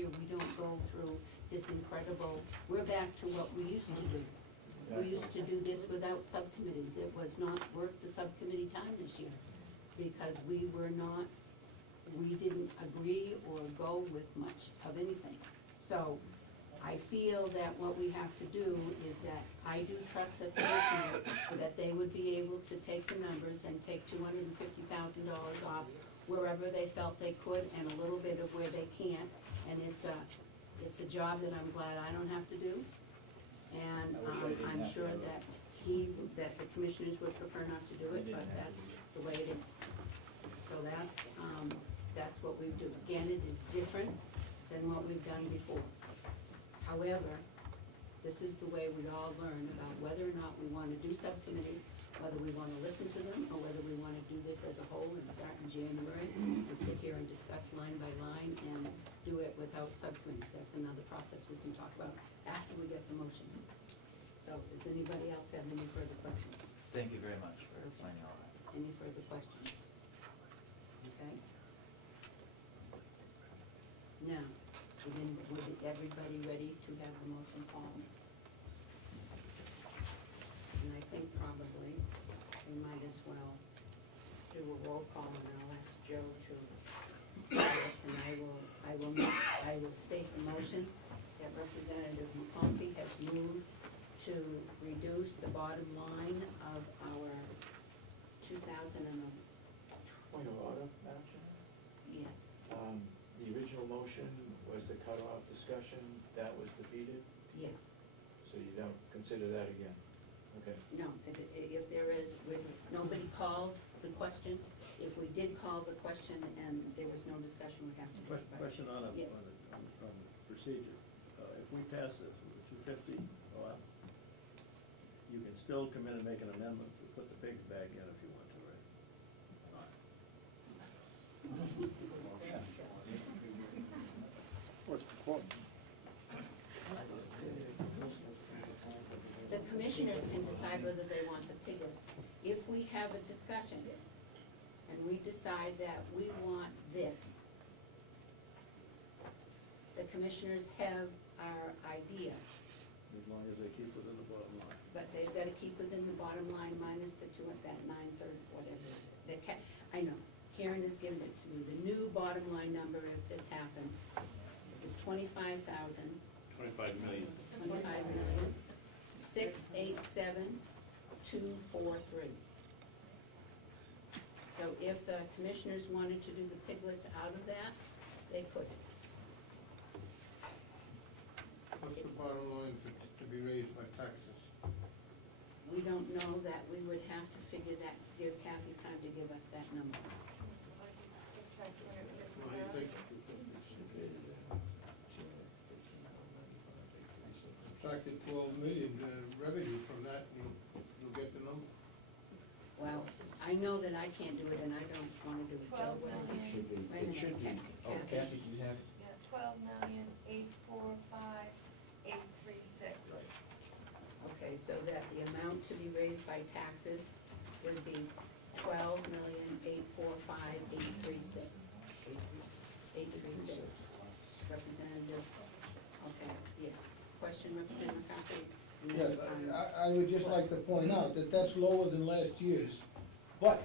year we don't go through this incredible, we're back to what we used to do. We used to do this without subcommittees. It was not worth the subcommittee time this year because we didn't agree or go with much of anything. So I feel that what we have to do is that I do trust the commissioners that they would be able to take the numbers and take $250,000 off wherever they felt they could and a little bit of where they can't. And it's a job that I'm glad I don't have to do. And I'm sure that the commissioners would prefer not to do it, but that's the way it is. So that's what we do. Again, it is different than what we've done before. However, this is the way we all learn about whether or not we want to do subcommittees, whether we want to listen to them, or whether we want to do this as a whole and start in January and sit here and discuss line by line and do it without subcommittees. That's another process we can talk about after we get the motion. So does anybody else have any further questions? Thank you very much for explaining all that. Any further questions? Okay. Now, would everybody ready to have the motion called? And I think probably we might as well do a roll call, and I'll ask Joe to do this, and I will state the motion that Representative McConkey has moved to reduce the bottom line of our 2012. Point of order, Madam Chair? Yes. The original motion was the cutoff discussion. That was defeated? Yes. So you don't consider that again? Okay. No, if there is, nobody called the question. If we did call the question and there was no discussion, we'd have to do it. Question on the procedure. If we pass this with the 250, well, you can still come in and make an amendment to put the pigs back in if you want to, right? What's the point? The commissioners can decide whether they want the piglets. If we have a discussion and we decide that we want this, the commissioners have our idea. As long as they keep within the bottom line. But they've got to keep within the bottom line minus the two at that 930, whatever. I know, Karen has given it to me. The new bottom line number, if this happens, is 25,000. 25 million. 25 million. 687,243. So if the commissioners wanted to do the piglets out of that, they could. What's the bottom line to be raised by taxes? We don't know that. We would have to figure that, give Kathy time to give us that number. Well, you think subtracted 12 million revenue from that, you'll get the number. Well, I know that I can't do it, and I don't want to do it. Joe, well, It should be. It should be. Oh, Kathy, do you have? Yeah, 12,845,836. Right. Okay, so that the amount to be raised by taxes would be 12,845,836. 836. Representative, okay, yes. Question, Representative McCarthy? Yes, I would just like to point out that that's lower than last year's, but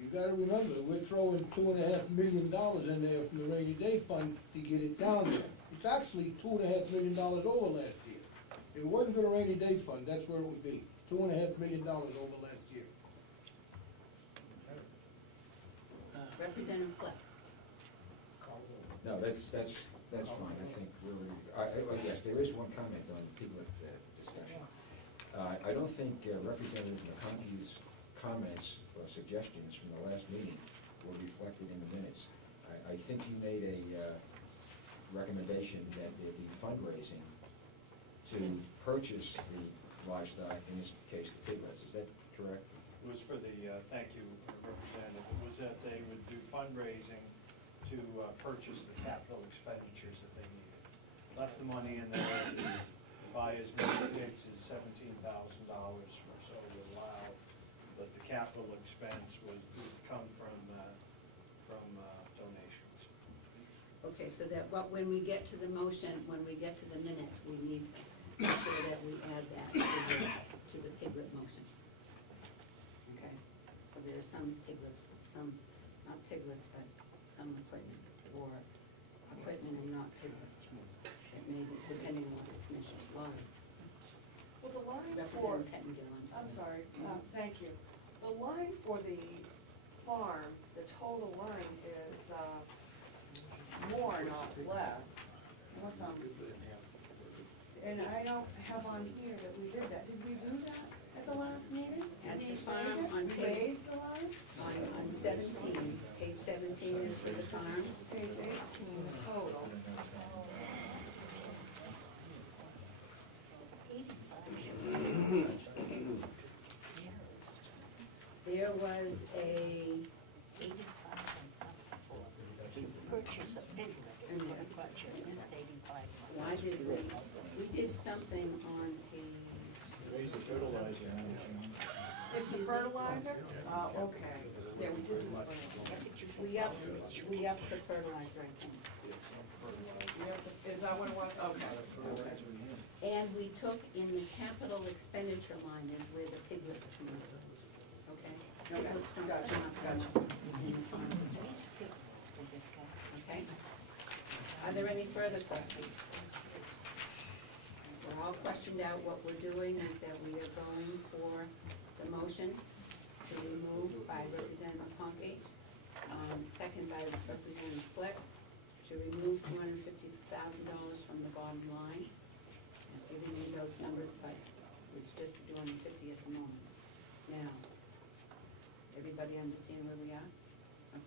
you got to remember, we're throwing $2.5 million in there from the rainy day fund to get it down there. It's actually $2.5 million over last year. If it wasn't for the rainy day fund, that's where it would be, $2.5 million over last year. Representative Fleck. No, that's fine. I think well, yes, there is one comment on the piglet discussion. I don't think Representative McConkey's comments or suggestions from the last meeting were reflected in the minutes. I think he made a recommendation that there be fundraising to purchase the livestock, in this case the piglets. Is that correct? It was for the, thank you, Representative, it was that they would do fundraising to purchase the capital expenditures that they needed. Left the money in there to buy as many pigs as $17,000 or so would allow, but the capital expense would come from donations. Okay. Okay, so that, but when we get to the motion, when we get to the minutes, we need to make sure that we add that to the piglet motion. Okay, so there's some piglets, some, not piglets, but some equipment, or equipment and not piglets. It may be, depending on what the commission's line. Well, the line for, Representative Pettengill, I'm sorry, thank you. The line for the farm, the total line is, more, not less, unless I'm, and I don't have on here that we did that. Did we do that at the last meeting? At Did the you farm raise it? on We page- raised the line? On 17, page 17 is for the farm. Page 18, the total. There was a, Purchase of piglet for the budget, it's 85. why did we did something on a, Raise the fertilizer. Is the fertilizer? Okay. Yeah, we did do the fertilizer. we upped the fertilizer, I think. Is that what it was? Okay. And we took in the capital expenditure line is where the piglets come in. Okay? Piglets don't Gotcha, come gotcha. up in the farm. Okay? Are there any further questions? We're all questioned out. What we're doing is that we are going for the motion to remove by Representative Conkey, second by Representative Fleck, to remove $250,000 from the bottom line. I'm giving you those numbers, but it's just $250 at the moment. Now, everybody understand where we are?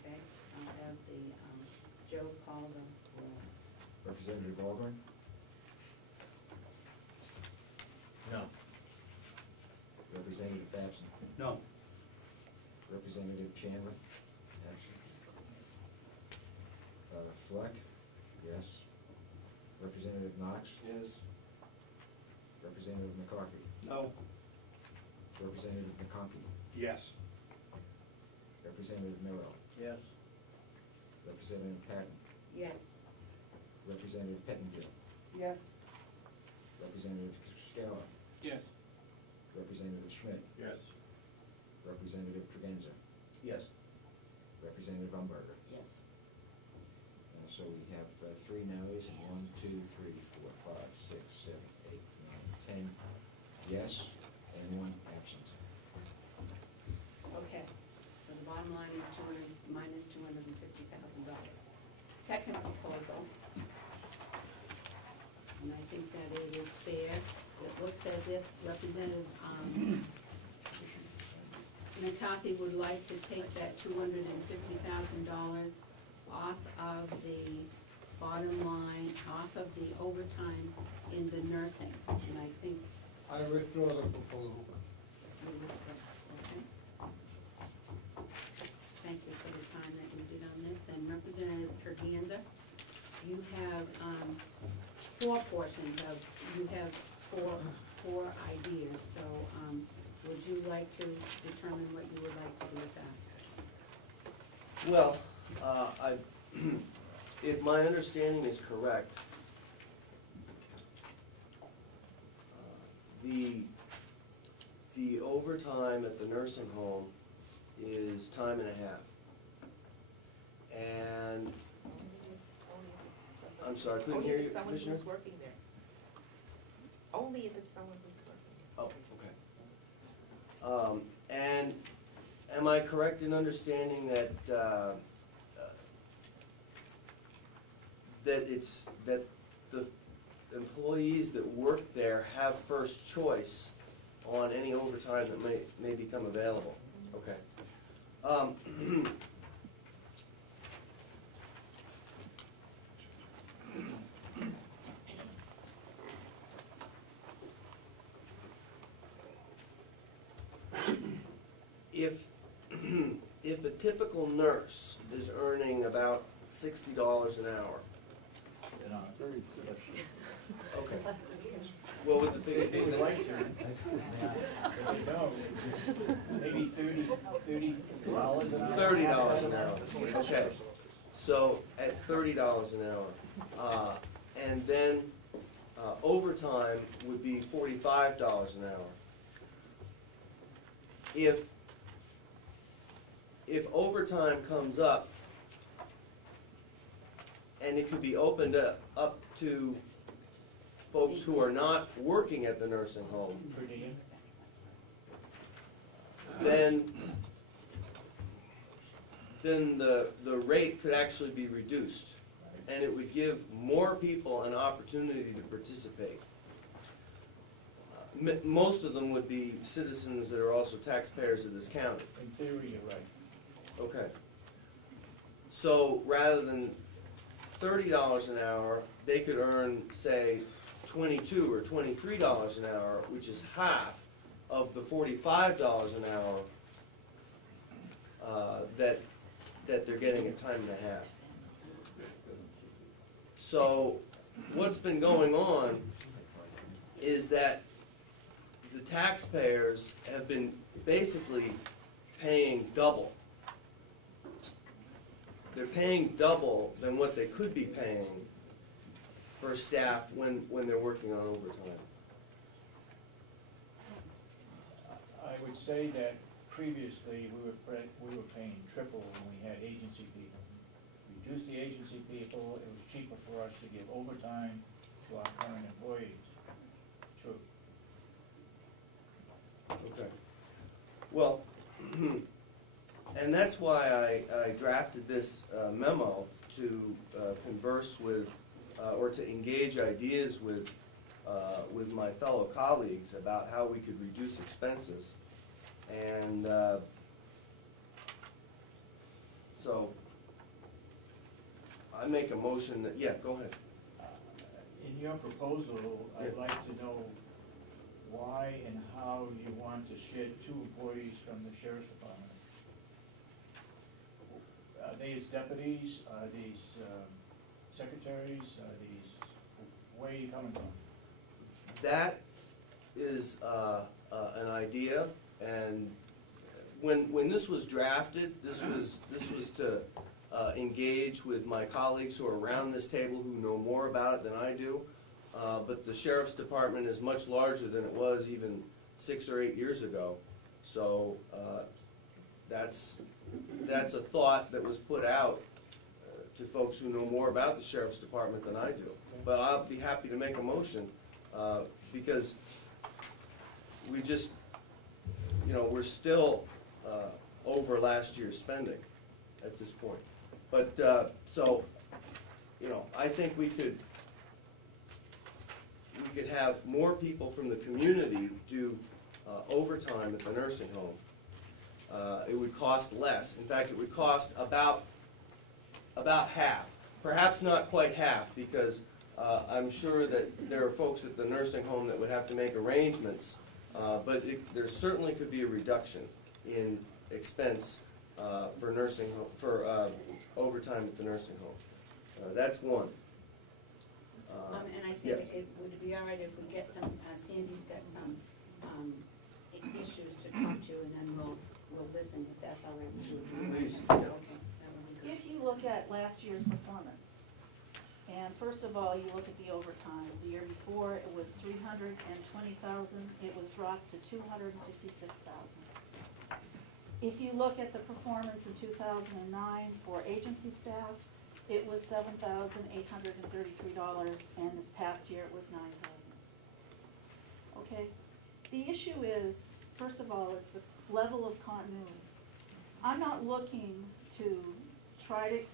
Okay, I'll have the, Joe call the roll. Representative Baldwin? No. Representative Babson? No. Representative Chandler? Absent. Fleck? Yes. Representative Knox? Yes. Representative McCarthy? No. Representative McConkey? Yes. Representative Merrill? Yes. Representative Patton? Yes. Representative Pettengill? Yes. Representative Scala? Yes. Representative Schmidt? Yes. Representative Tregenza? Yes. Representative Umberger? Yes. So we have 3 noes and 1, 2, 3, 4, 5, 6, 7, 8, 9, 10 yes, and 1 absent. Okay, so the bottom line is minus $250,000. Second proposal, and I think that it is fair, it looks as if Representative McCarthy would like to take that $250,000 off of the bottom line, off of the overtime in the nursing, and I think I withdraw the proposal. okay. Thank you for the time that you did on this. Then Representative Tregenza, you have 4 portions of, you have four ideas, so would you like to determine what you would like to do with that? Well, if my understanding is correct, the overtime at the nursing home is time and a half. And, I'm sorry, I couldn't hear you, Commissioner? Only if it's someone who's working there. Only if it's someone who's working there. Oh, okay. And am I correct in understanding that, that the employees that work there have first choice on any overtime that may become available? Okay. If a typical nurse is earning about $60 an hour. Okay. Well, with the figure, They would like to. No. Maybe $30 an hour. $30 an hour, okay. So at $30 an hour. And then overtime would be $45 an hour. If overtime comes up, and it could be opened up to folks who are not working at the nursing home, Per diem? then the rate could actually be reduced, and it would give more people an opportunity to participate. Most of them would be citizens that are also taxpayers of this county. In theory, you're right. Okay. So rather than $30 an hour, they could earn, say, $22 or $23 an hour, which is half of the $45 an hour that they're getting at time and a half. So what's been going on is that the taxpayers have been basically paying double. They're paying double than what they could be paying for staff when they're working on overtime. I would say that previously, we were paying triple when we had agency people. Reduced the agency people, it was cheaper for us to give overtime to our current employees. True. Okay. Well, and that's why I drafted this memo to converse with, or to engage ideas with my fellow colleagues about how we could reduce expenses. And so I make a motion that, yeah, go ahead. In your proposal, I'd like to know why and how you want to shed 2 employees from the sheriff's department. Are these deputies, are these secretaries, are these, where are you coming from? That is an idea, and when this was drafted, this was to engage with my colleagues who are around this table who know more about it than I do. But the sheriff's department is much larger than it was even 6 or 8 years ago. So that's a thought that was put out to folks who know more about the sheriff's department than I do. But I'll be happy to make a motion because we just, we're still over last year's spending at this point. But so, I think we could have more people from the community do overtime at the nursing home. It would cost less. In fact, it would cost about half. Perhaps not quite half, because I'm sure that there are folks at the nursing home that would have to make arrangements, but there certainly could be a reduction in expense for nursing home, for overtime at the nursing home. That's one. And I Yeah. think it would be all right if we get some, Sandy's got some issues to talk to, and then we'll listen, if that's all right with you. Please. Okay, that would be good. If you look at last year's performance, and first of all, you look at the overtime, the year before, it was 320,000, it was dropped to 256,000. If you look at the performance in 2009 for agency staff, it was $7,833, and this past year it was $9,000. Okay? The issue is, first of all, it's the level of continuity. I'm not looking to try to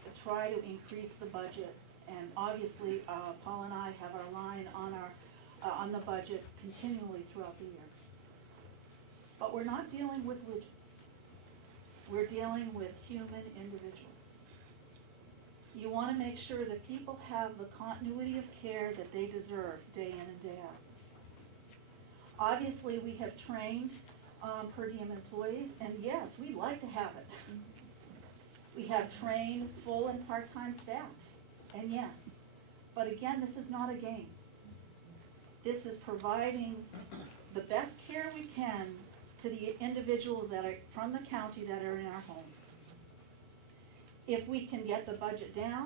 increase the budget, and obviously Paul and I have our line on the budget continually throughout the year. But we're not dealing with widgets. We're dealing with human individuals. You want to make sure that people have the continuity of care that they deserve day in and day out. Obviously, we have trained per diem employees, and yes, we'd like to have it. We have trained full and part-time staff, and yes. But again, this is not a game. This is providing the best care we can to the individuals that are from the county that are in our home. if we can get the budget down,